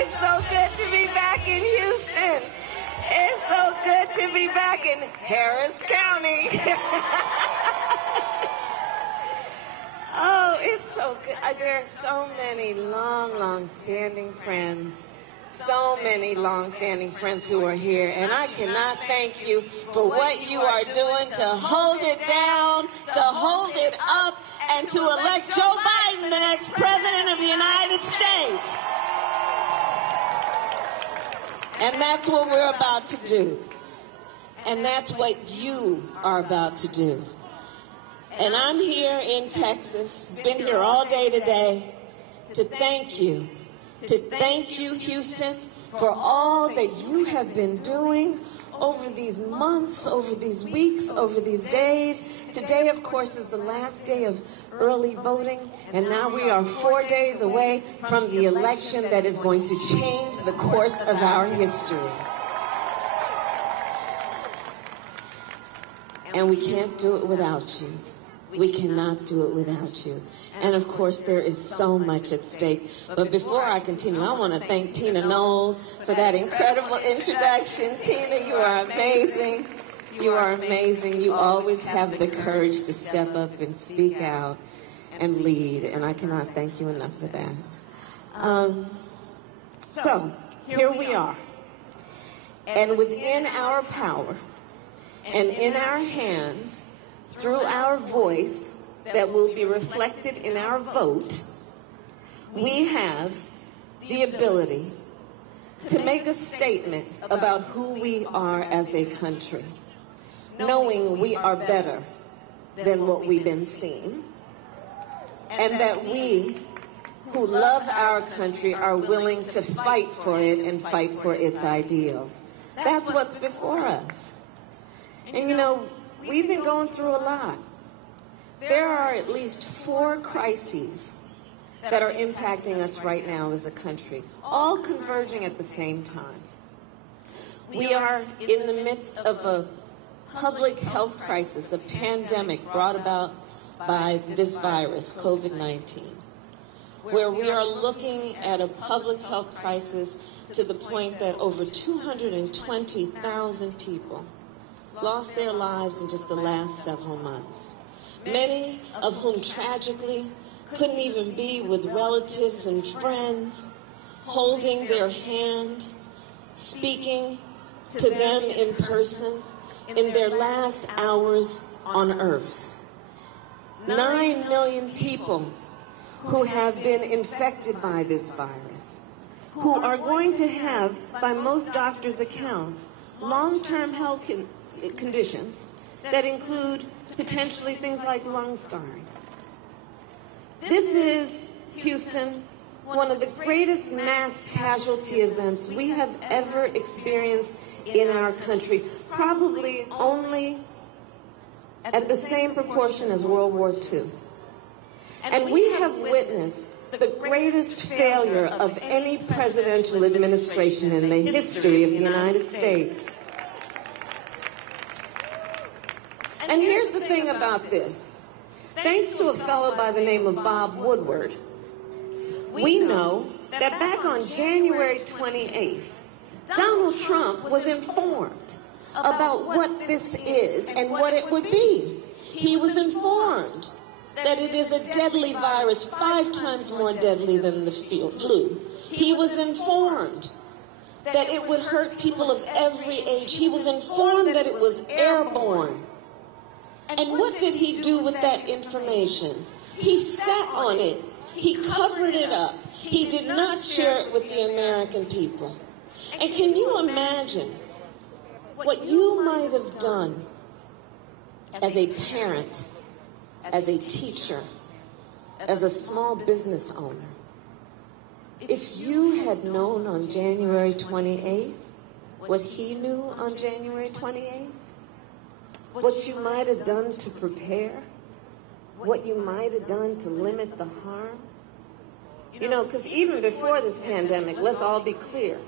It's so good to be back in Houston. It's so good to be back in Harris County. Oh, it's so good. There are so many long-standing friends. So many long-standing friends who are here, and I cannot thank you for what you are doing to hold it down, to hold it up, and to elect Joe Biden the next president of the United States. And that's what we're about to do. And that's what you are about to do. And I'm here in Texas, been here all day today, to thank you. To thank you, Houston, for all that you have been doing over these months, over these weeks, over these days. Today, of course, is the last day of early voting, and now we are 4 days away from the election that is going to change the course of our history. And we can't do it without you. We cannot do it without you. And of course, there is so much at stake. But before I continue, I want to thank Tina Knowles for that incredible introduction. Tina, you are amazing. You are amazing. You always have the courage to step up and speak out and lead. And I cannot thank you enough for that. So, here we are. And within our power and in our hands, through our voice that will be reflected in our vote, we have the ability to make a statement about who we are as a country, knowing we are better than what we've been seeing, and that we who love our country are willing to fight for it and fight for its ideals. That's what's before us. And you know, we've been going through a lot. There are at least 4 crises that are impacting us right now as a country, all converging at the same time. We are in the midst of a public health crisis, a pandemic brought about by this virus, COVID-19, where we are looking at a public health crisis to the point that over 220,000 people lost their lives in just the last several months. Many of whom tragically couldn't even be with relatives and friends, holding their hand, speaking to them in person in their last hours on earth. 9 million people who have been infected by this virus, who are going to have, by most doctors' accounts, long-term health conditions that include potentially things like lung scarring. This is, Houston, one of the greatest mass casualty events we have ever experienced in our country, probably only at the same proportion as World War II. And we have witnessed the greatest failure of any presidential administration in the history of the United States. And here's the thing about this. Thanks to a fellow by the name of Bob Woodward, we know that back on January 28th, Donald Trump was informed about what this is and what it would be. He was informed that it is a deadly virus, 5 times more deadly than the flu. He was informed that it would hurt people of every age. He was informed that it was airborne. And what did he do with that information? He sat on it. He covered it up. He did not share it with the American people. And can you imagine what you might have done as a parent, as a teacher, as a small business owner, if you had known on January 28th what he knew on January 28th? What you might have done to prepare, what you might have done to limit the harm. You know, because even before this pandemic, let's all be clear,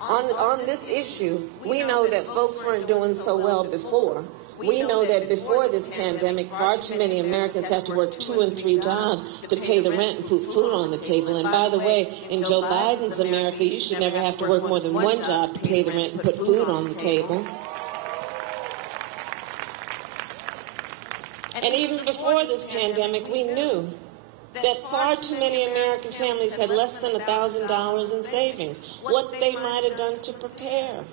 on this issue, we know that folks weren't doing so well before. We know that before this pandemic, far too many Americans had to work 2 and 3 jobs to pay the rent and put food on the table. And by the way, in Joe Biden's America, you should never have to work more than 1 job to pay the rent and put food on the table. And even before this pandemic, we knew that far too many American families had less than $1,000 in savings. What they might have done to prepare.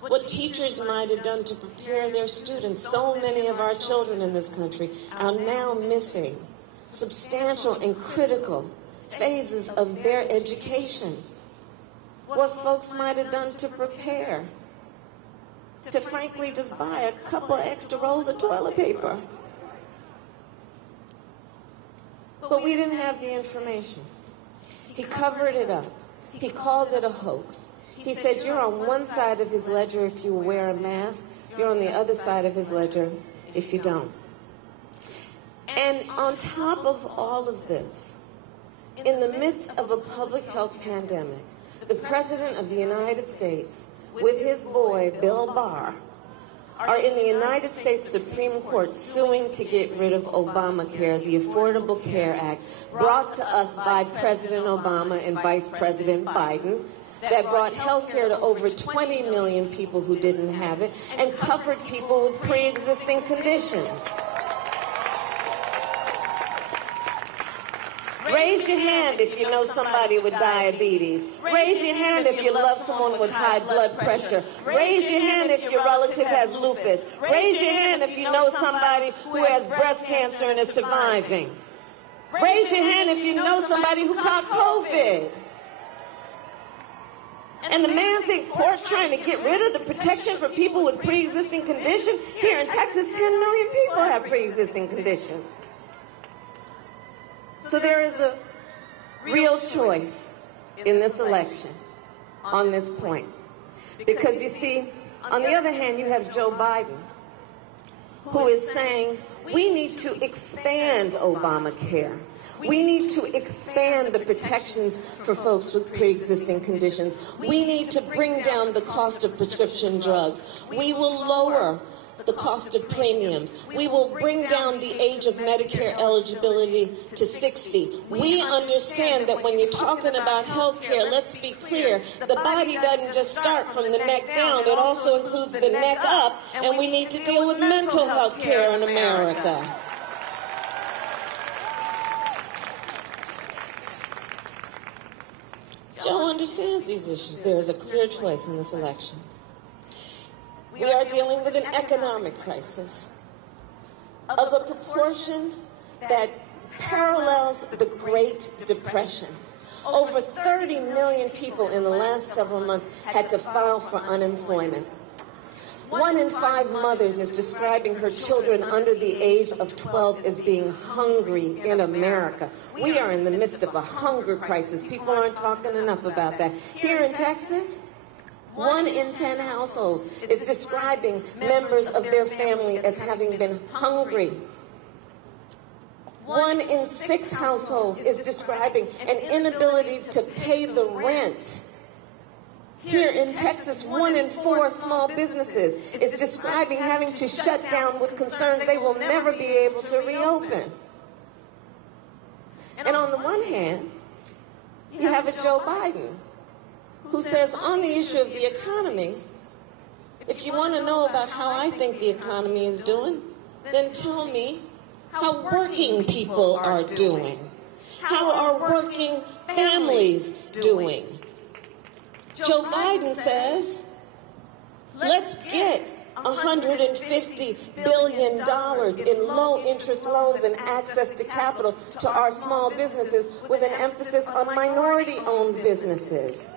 What teachers might have done to prepare their students. So many of our children in this country are now missing substantial and critical phases of their education. What folks might have done to prepare. To frankly just buy a couple extra rolls of toilet paper. But we didn't have the information. He covered it up. He called it a hoax. He said you're on one side of his ledger if you wear a mask. You're on the other side of his ledger if you don't. And on top of all of this, in the midst of a public health pandemic, the President of the United States, with his boy, Bill Barr, are in the United States Supreme Court suing to get rid of Obamacare, the Affordable Care Act, brought to us by President Obama and Vice President Biden, that brought health care to over 20 million people who didn't have it and covered people with pre-existing conditions. Raise your hand if you know somebody with diabetes. Raise your hand if you love someone with high blood pressure. Raise your hand if your relative has lupus. Raise your hand if you know somebody who has breast cancer and is surviving. Raise your hand if you know somebody who caught COVID. And the man's in court trying to get rid of the protection for people with pre-existing conditions. Here in Texas, 10 million people have pre-existing conditions. So there is a real choice in this election on this point. Because you see, on the other hand, you have Joe Biden, who is saying we need to expand Obamacare. We need to expand the protections for folks with pre-existing conditions. We need to bring down the cost of prescription drugs. We will lower the cost of premiums. We will bring down the age of Medicare eligibility to 60. We understand that when you're talking about health care, let's be clear, the body doesn't just start from the neck down. It also includes the neck up, and we need to deal with mental health care in America. Joe understands these issues. There is a clear choice in this election. We are dealing with an economic crisis of a proportion that parallels the Great Depression. Over 30 million people in the last several months had to file for unemployment. 1 in 5 mothers is describing her children under the age of 12 as being hungry in America. We are in the midst of a hunger crisis. People aren't talking enough about that. Here in Texas, 1 in 10 households is describing members of their family as having been hungry. 1 in 6 households is describing an inability to pay the rent. Here in Texas, 1 in 4 small businesses is describing having to shut down with concerns they will never be able to reopen. And on the one hand, you have a Joe Biden who says on the issue of the economy, if you want to know about how I think the economy is doing, then tell me how working people are doing. How are working families doing? Joe Biden says, let's get $150 billion in low-interest loans and access to capital to our small businesses with an emphasis on minority-owned businesses.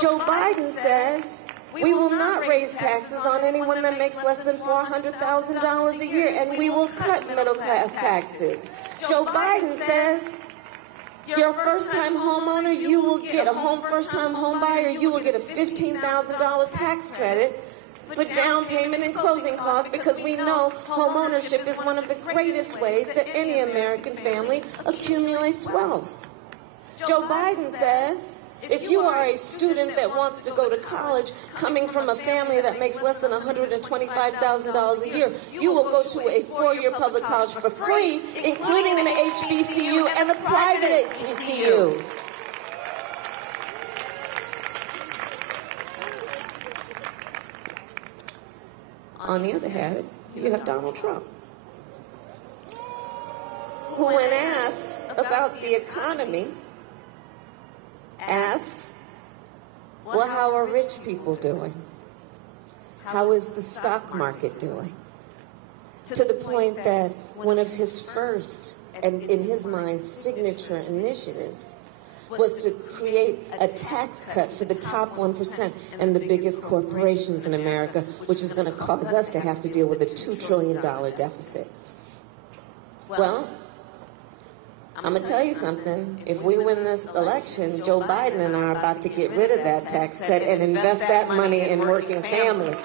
Joe Biden says we will not raise taxes on anyone that makes less than $400,000 a year, and we will cut middle-class taxes. Joe Biden says you're a first-time homeowner, you will get a first-time home buyer, you will get a $15,000 tax credit for down payment and closing costs, because we know home ownership is one of the greatest ways that any American family accumulates wealth. Joe Biden says If you are a student that wants to go to college, coming from a family that makes less than $125,000 a year, you will go to a four-year public college for free, including an HBCU and a private HBCU. On the other hand, you have Donald Trump, who, when asked about the economy, asks, well, how are rich people doing? How is the stock market doing? To the point that one of his first, and in his mind, signature initiatives was to create a tax cut for the top 1% and the biggest corporations in America, which is going to cause us to have to deal with a $2 trillion deficit. Well, I'm going to tell you something. If we win this election, Joe Biden and I are about to get rid of that tax cut and invest that money in working families.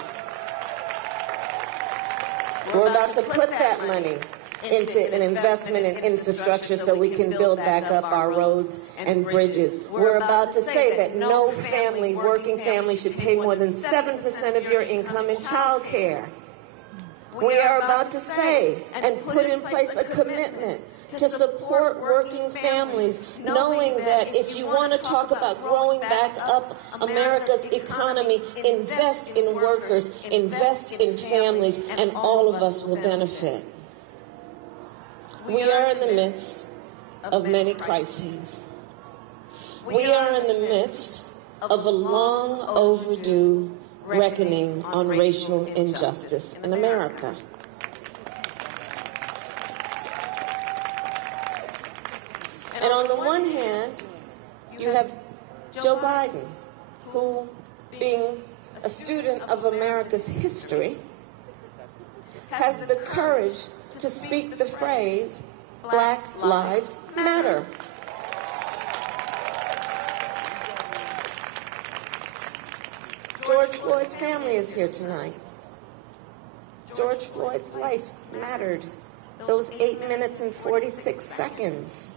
We're about to put that money into an investment in infrastructure so we can build back up our roads and bridges. We're about to say that no family, working family, should pay more than 7% of your income in child care. We are about to say and put in place a commitment to support working families, knowing that if you want to talk about growing back up America's economy, invest in workers, invest in families, and all of us will benefit. We are in the midst of many crises. We are in the midst of a long overdue reckoning on racial injustice in America. And on the one hand, you have Joe Biden, who, being a student of America's history, has the courage to speak the phrase, Black Lives Matter. George Floyd's family is here tonight. George Floyd's life mattered. Those 8 minutes and 46 seconds.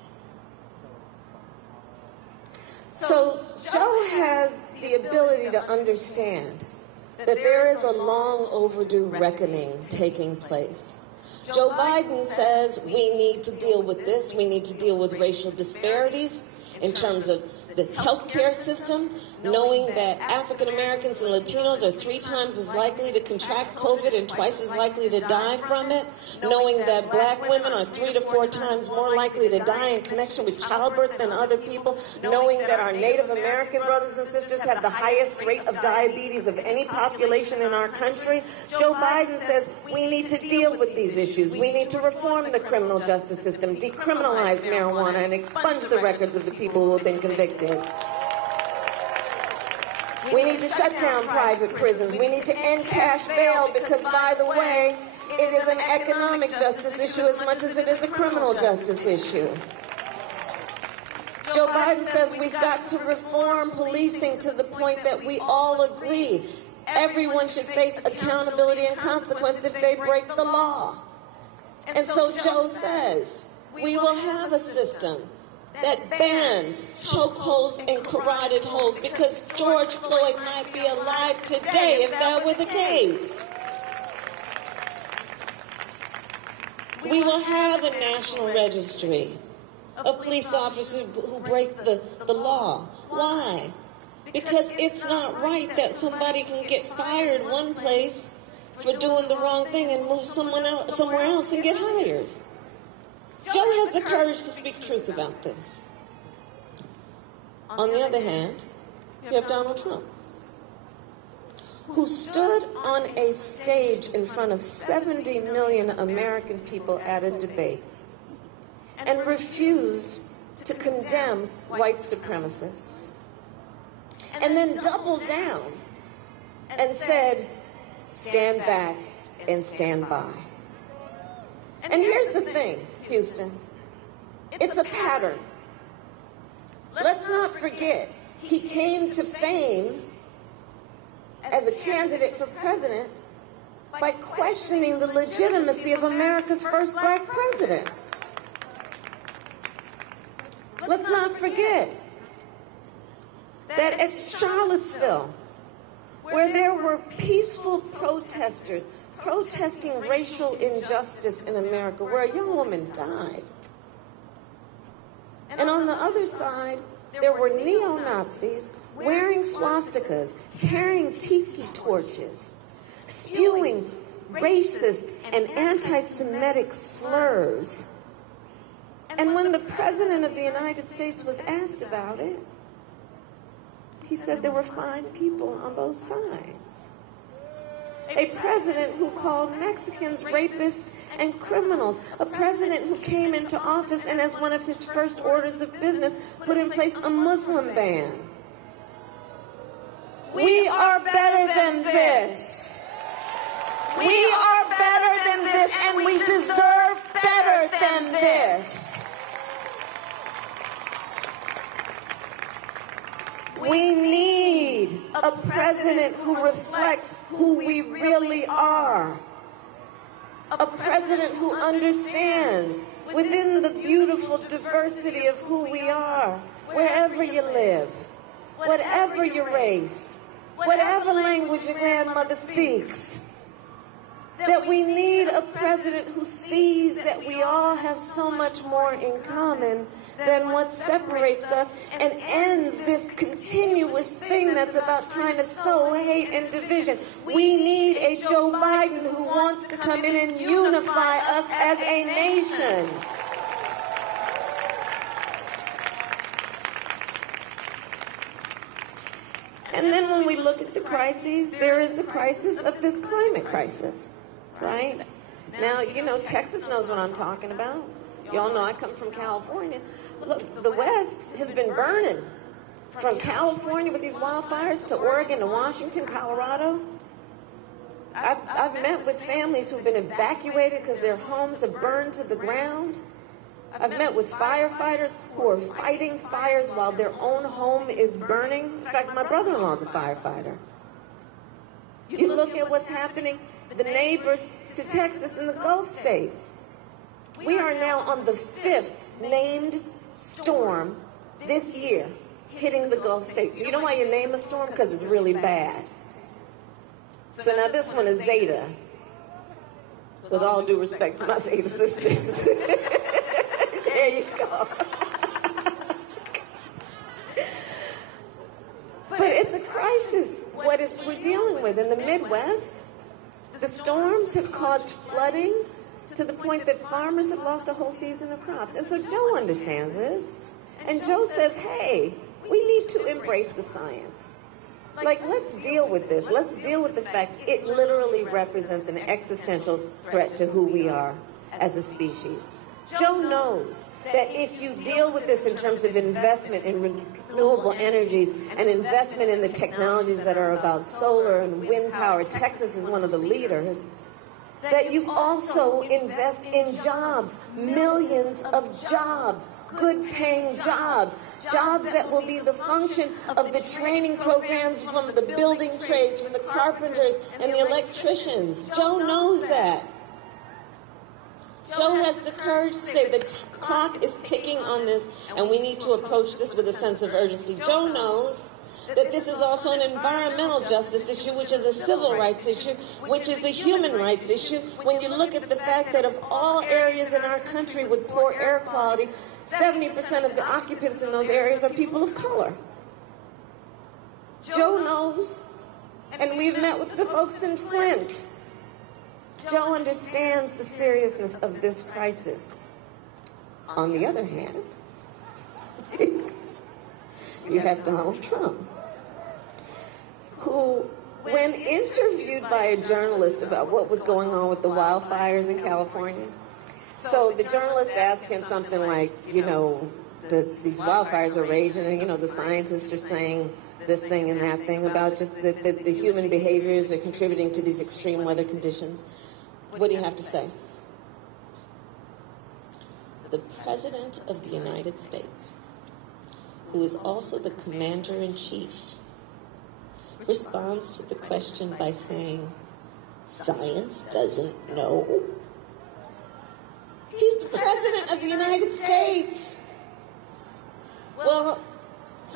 So Joe has the ability to understand that there is a long overdue reckoning taking place. Joe Biden says we need to deal with this. We need to deal with racial disparities in terms of the healthcare system, knowing that African Americans and Latinos are 3 times as likely to contract COVID and twice as likely to die from it, knowing that black women are 3 to 4 times more likely to die in connection with childbirth than other people, knowing that our Native American brothers and sisters have the highest rate of diabetes of any population in our country. Joe Biden says we need to deal with these issues. We need to reform the criminal justice system, decriminalize marijuana, and expunge the records of the people who have been convicted. We need to shut down private prisons. We need to end cash bail because, by the way, it is an economic justice issue as much as it is a criminal justice issue. Joe Biden says we've got to reform policing to the point that we all agree everyone should face accountability and consequence if they break the law. And so Joe says we will have a system that bans chokeholds and carotid holds because George Floyd might be alive today if that were the case. We will have a national registry of police officers who break the law. Why? Because it's not right that somebody can get fired one place for doing the wrong thing and move somewhere else and get hired. Joe has the courage to speak truth about this. On the other hand, you have Donald Trump, who stood on a stage in front of 70 million American people at a debate and refused to condemn white supremacists, and then doubled down and said, stand back and stand by. And here's the thing, Houston. It's a pattern. Let's not forget, he came to fame as a candidate for president by questioning the legitimacy of America's first black president. Let's not forget, that at Charlottesville, where there were peaceful protesters protesting racial injustice in America, where a young woman died, and on the other side, there were neo-Nazis wearing swastikas, carrying tiki torches, spewing racist and anti-Semitic slurs. And when the President of the United States was asked about it, he said there were fine people on both sides. A president who called Mexicans rapists and criminals. A president who came into office and as one of his first orders of business put in place a Muslim ban. We are better than this. We are better than this, and we deserve better than this. We need a president who reflects who we really are. A president who understands within the beautiful diversity of who we are, wherever you live, whatever your race, whatever language your grandmother speaks, that we need a president who sees that we all have so much more in common than what separates us and ends this continuous thing that's about trying to sow hate and division. We need a Joe Biden who wants to come in and unify us as a nation. And then when we look at the crises, there is the crisis of this climate crisis. Right? Now, you know, Texas knows what I'm talking about. Y'all know I come from California. Look, the West has been burning. From California with these wildfires to Oregon to Washington, Colorado. I've met with families who've been evacuated because their homes have burned to the ground. I've met with firefighters who are fighting fires while their own home is burning. In fact, my brother-in-law is a firefighter. You look at what's happening, the neighbors to Texas and the Gulf states. We are now on the 5th named storm this year hitting the Gulf states. You know why you name a storm? Because it's really bad. So now this one is Zeta. With all due respect to my Zeta sisters. There you go. But it's a crisis, what we're dealing with. In the Midwest, the storms have caused flooding to the point that farmers have lost a whole season of crops. And so Joe understands this. And Joe says, hey, we need to embrace the science. Like, let's deal with this. Let's deal with the fact it literally represents an existential threat to who we are as a species. Joe knows that if you deal with this in terms of investment in renewable energies and investment in the technologies that are about solar and wind power, Texas is one of the leaders, that you also invest in jobs, millions of jobs, good-paying jobs, jobs that will be the function of the training programs from the building trades, from the carpenters and the electricians. Joe knows that. Joe has the courage to say the clock is ticking on this, and we need to approach this with a sense of urgency. Joe knows that this is also an environmental justice issue, which is a civil rights issue, which is a human rights issue. When you look at the fact that of all areas in our country with poor air quality, 70% of the occupants in those areas are people of color. Joe knows, and we've met with the folks in Flint. Joe understands the seriousness of this crisis. On the other hand, you have Donald Trump, who, when interviewed by a journalist about what was going on with the wildfires in California, so the journalist asked him something like, you know, these wildfires are raging, and, you know, the scientists are saying this thing and that thing about just the human behaviors are contributing to these extreme weather conditions. What do you have to say? The President of the United States, who is also the Commander-in-Chief, responds to the question by saying, science doesn't know. He's the President of the United States. Well,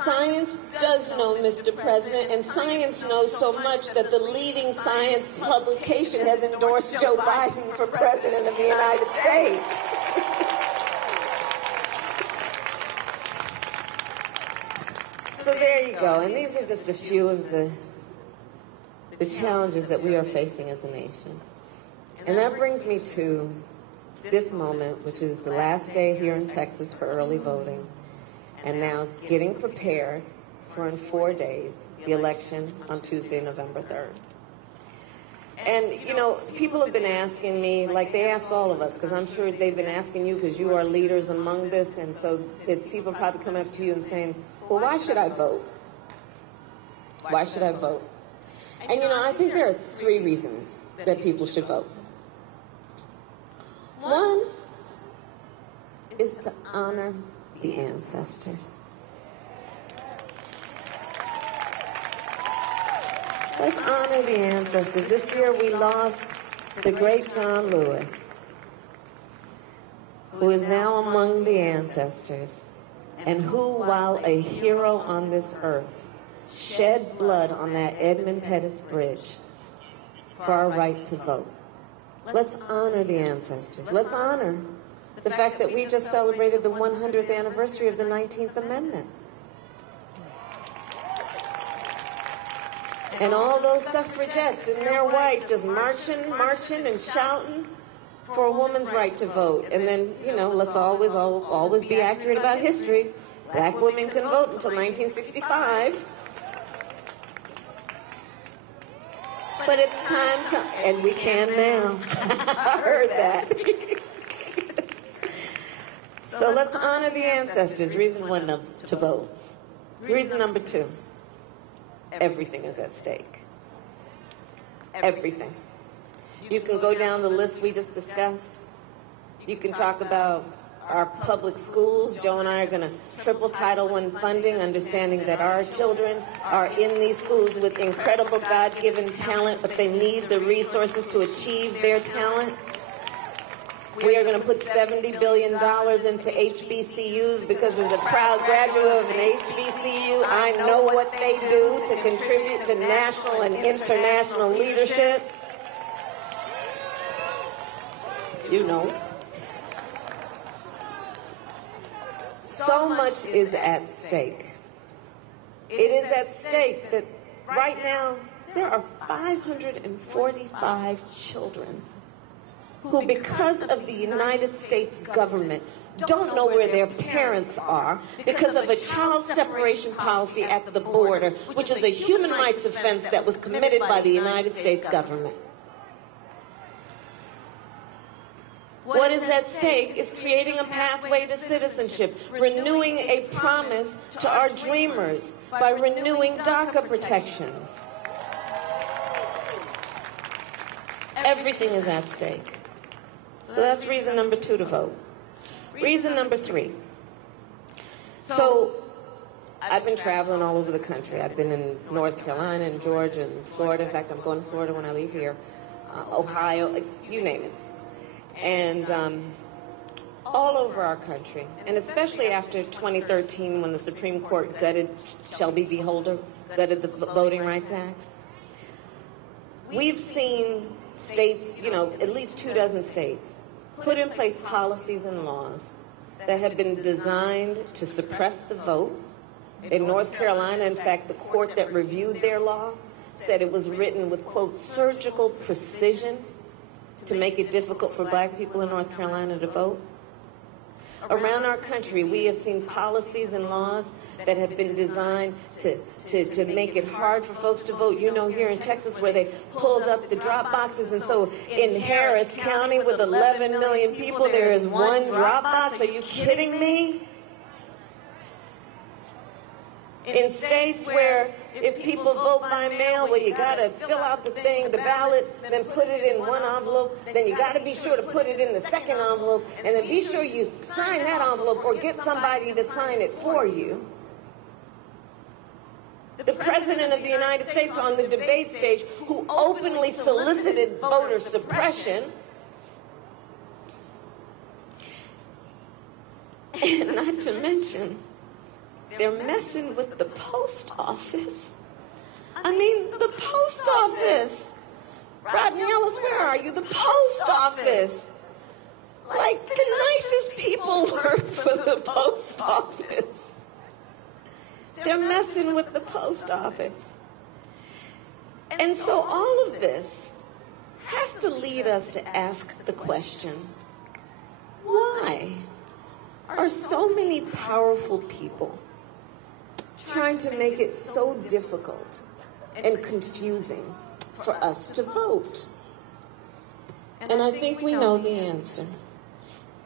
Science does know, Mr. President, and science knows so much that the leading science publication has endorsed Joe Biden for President of the United States. So there you go, and these are just a few of the challenges that we are facing as a nation. And that brings me to this moment, which is the last day here in Texas for early voting, and now getting prepared for, in 4 days, the election on Tuesday, November 3rd. And, you know, people have been asking me, like they ask all of us, because I'm sure they've been asking you because you are leaders among this, and so that people probably come up to you and saying, well, why should I vote? Why should I vote? And, you know, I think there are 3 reasons that people should vote. One is to honor the ancestors. Let's honor the ancestors. This year we lost the great John Lewis, who is now among the ancestors, and who, while a hero on this earth, shed blood on that Edmund Pettus Bridge for our right to vote. Let's honor the ancestors. Let's honor the fact that we just celebrated the 100th anniversary of the 19th Amendment. And all those suffragettes in their white just marching and shouting for a woman's right to vote. And then, you know, let's always be accurate about history. Black women couldn't vote until 1965. But it's time to, and we can now. I heard that. So let's honor the ancestors. Reason 1 to vote. Reason number 2. Everything is at stake. Everything. You can go down the list we just discussed. You can talk about our public schools. Joe and I are going to triple Title I funding, understanding that our children are in these schools with incredible God-given talent, but they need the resources to achieve their talent. We are going to put $70 billion into HBCUs because as a proud graduate of an HBCU, I know what they do to contribute to national and international leadership. You know. So much is at stake. It is at stake that right now there are 545 children who, because of the United States government, don't know where their parents are because of a child separation policy at the border, which is a human rights offense that was committed by the United States government. What is at stake is creating a pathway to citizenship, renewing a promise to our dreamers by renewing DACA protections. Everything is at stake. So that's reason number 2 to vote. Reason number 3. So I've been traveling all over the country. I've been in North Carolina and Georgia and Florida. In fact, I'm going to Florida when I leave here. Ohio, you name it. And all over our country, and especially after 2013 when the Supreme Court gutted Shelby v. Holder, gutted the Voting Rights Act. We've seen states, you know, at least 24 states, put in place policies and laws that have been designed to suppress the vote. In North Carolina, in fact, the court that reviewed their law said it was written with, quote, surgical precision to make it difficult for black people in North Carolina to vote. Around our country, we have seen policies and laws that have been designed to make it hard for folks to vote. You know, here in Texas where they pulled up the drop boxes, and so in Harris County with 11 million people, there is 1 drop box. Are you kidding me? In states where if people vote by mail, well, you got to fill out the thing, the ballot, then put it in 1 envelope, then you got to be sure to put it in the 2nd envelope, and then be sure you sign that envelope or get somebody to sign it for you. The President of the United States on the debate stage, who openly solicited voter suppression, and not to mention, they're messing with the post office. I mean, the post office. Rodney Ellis, where are you? The post office. Like, the nicest people work for the post office. They're messing with the post office. And so all of this has to lead us to ask the question, why are so many powerful people trying to make it so difficult and confusing for us to vote? And I think we know the answer.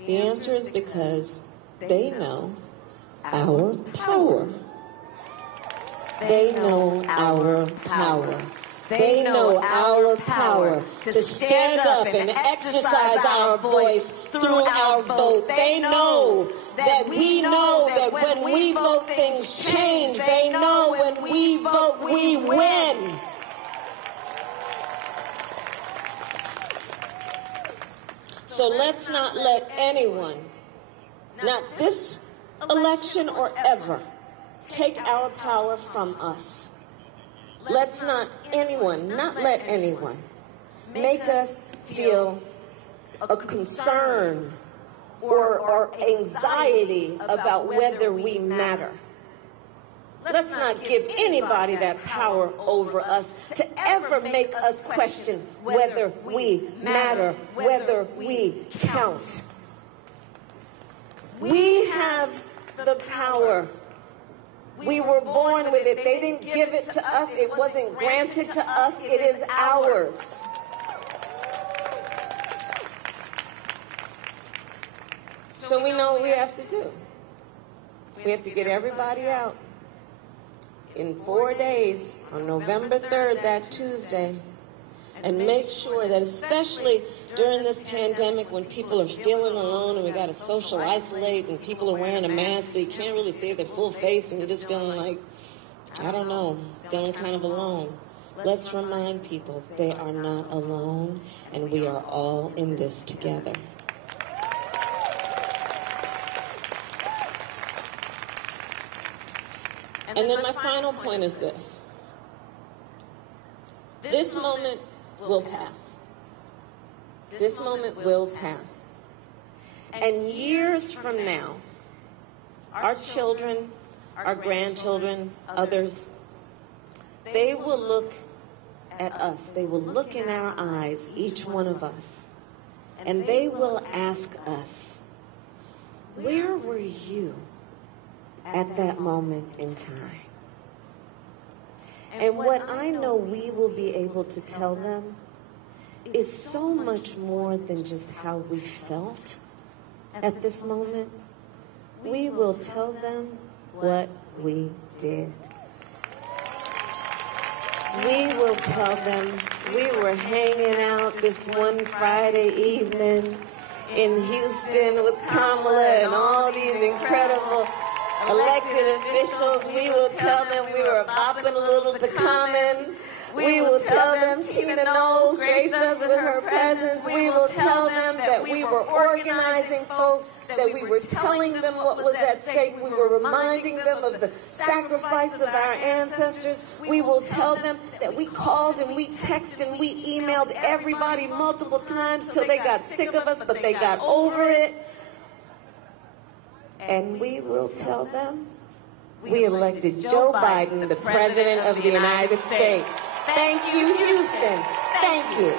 The answer is because they know our power. They know our power. They know our power to stand up and exercise our voice through our vote. They know that we know that when we vote, things change. They know when we vote, we win. So let's not let anyone, not this election or ever, take our power from us. Let's not let anyone make us feel a concern or anxiety about whether we matter. Let's not give anybody that power over us to ever make us question whether we matter, whether we count. We have the power. We were born with it. They didn't give it to us. It wasn't granted to us. It is ours. So we know what we have to do. We have to get everybody out in 4 days on November 3rd, that Tuesday, and make sure that, especially during this pandemic when people are feeling alone and we got to social isolate and people are wearing a mask so you can't really see their full face and you're just feeling like, I don't know, feeling kind of alone. Let's remind people they are not alone and we are all in this together. And then my final point is this. This moment will pass. This moment will pass. And years from now, our children, our grandchildren, others, they will look at us. They will look in our eyes, each one of us, and they will ask us, where were you at that moment in time? And what I know we will be able to tell them is so much more than just how we felt at this moment. We will tell them what we did. We will tell them we were hanging out this one Friday evening in Houston with Kamala and all these incredible elected officials. We will tell them we were bopping a little to Common. We will tell them Tina Knowles graced us with her presence. We will tell them that we were organizing folks, that we were telling them what was at stake. We were reminding them of the sacrifice of our ancestors. We will tell them that we called and we texted and we emailed everybody multiple times till they got sick of us, but they got over it. And we will tell them we elected Joe Biden, the President of the United States. Thank you, Houston. Thank you.